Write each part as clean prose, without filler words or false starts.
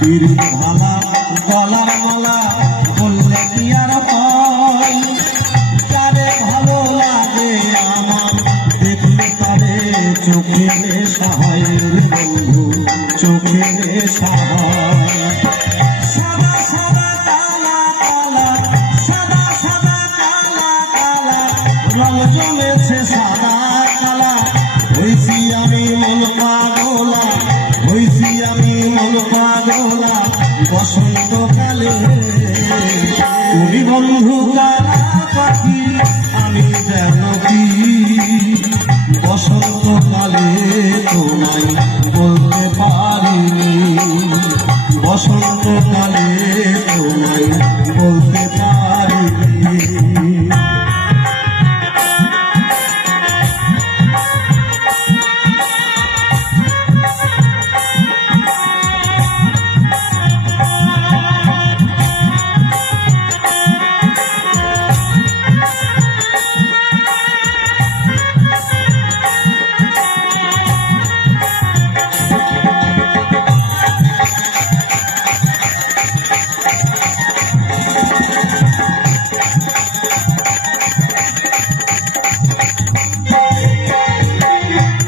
তীর ভালা গলার মালা বললে কি আর হয়, যারে ভালো লাগে আমার দেখলে তারে চোখে নেশা হয় রে বন্ধু, চোখে নেশা হয়। সাদা সাদা কালা কালা, সাদা সাদা কালা কালা, রং জমেছে সাদা কালা, হয়েছি আমি মন পাগলা, হয়েছি আমি মন পাগলা বসন্তকালে। তুমি বন্ধু কালা পাখি আমি যেন কি, বসন্তকালে তোমায় বলতে পারিনি, বসন্তকালে তোমায় বলতে পারিনি।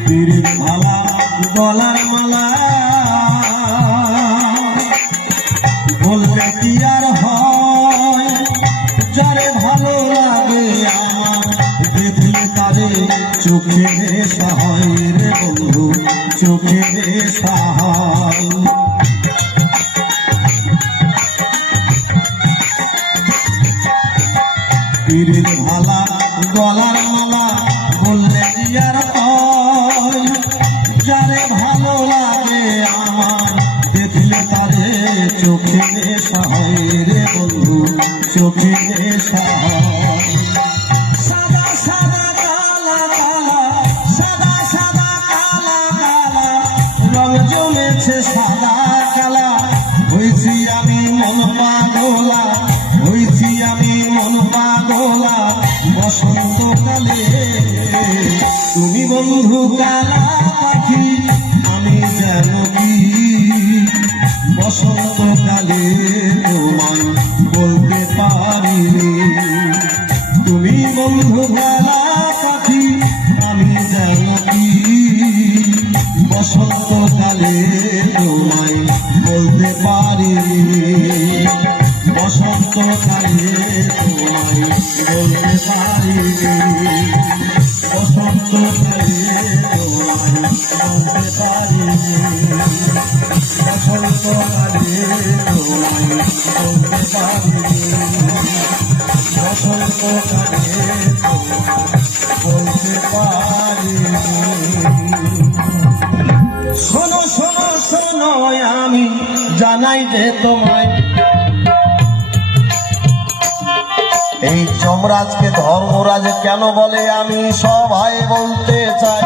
তীরের ভালা গলার মালা বললে কি আর হয়, যারে ভালো লাগে আমার দেখলে তারে চোখে নেশা হয় রে বন্ধু, চোখে নেশা হয়। তীরের ভালা গলার মালা বললে কি আর হয়, যারে ভালো লাগে আমার দেখলে তারে চোখে নেশা হয় রে বন্ধু, চোখে নেশা হয়। সাদা সাদা কালা কালা, সাদা সাদা কালা কালা, রং জমেছে সাদা কালা, হয়েছি আমি মন পাগলা, হয়েছি আমি মন পাগলা বসন্তকালে। তুমি বন্ধু কালা পাখি আমি যেন কি, বসন্তকালে তোমায় বলতে পারিনি। তুমি বন্ধু কালা পাখি আমি যেন কি, বসন্তকালে তোমায় বলতে পারিনি, বসন্তকালে তোমায় বলতে পারিনি, বসন্তকালে তোমায় বলতে পারিনি, বসন্তকালে তোমায় বলতে পারিনি, বসন্তকালে বলতে পারিনি। শোনো শোনো শোনো আমি জানাই যে তোমায়, এই যমরাজকে ধর্মরাজ কেন বলে আমি সবাই বলতে চাই।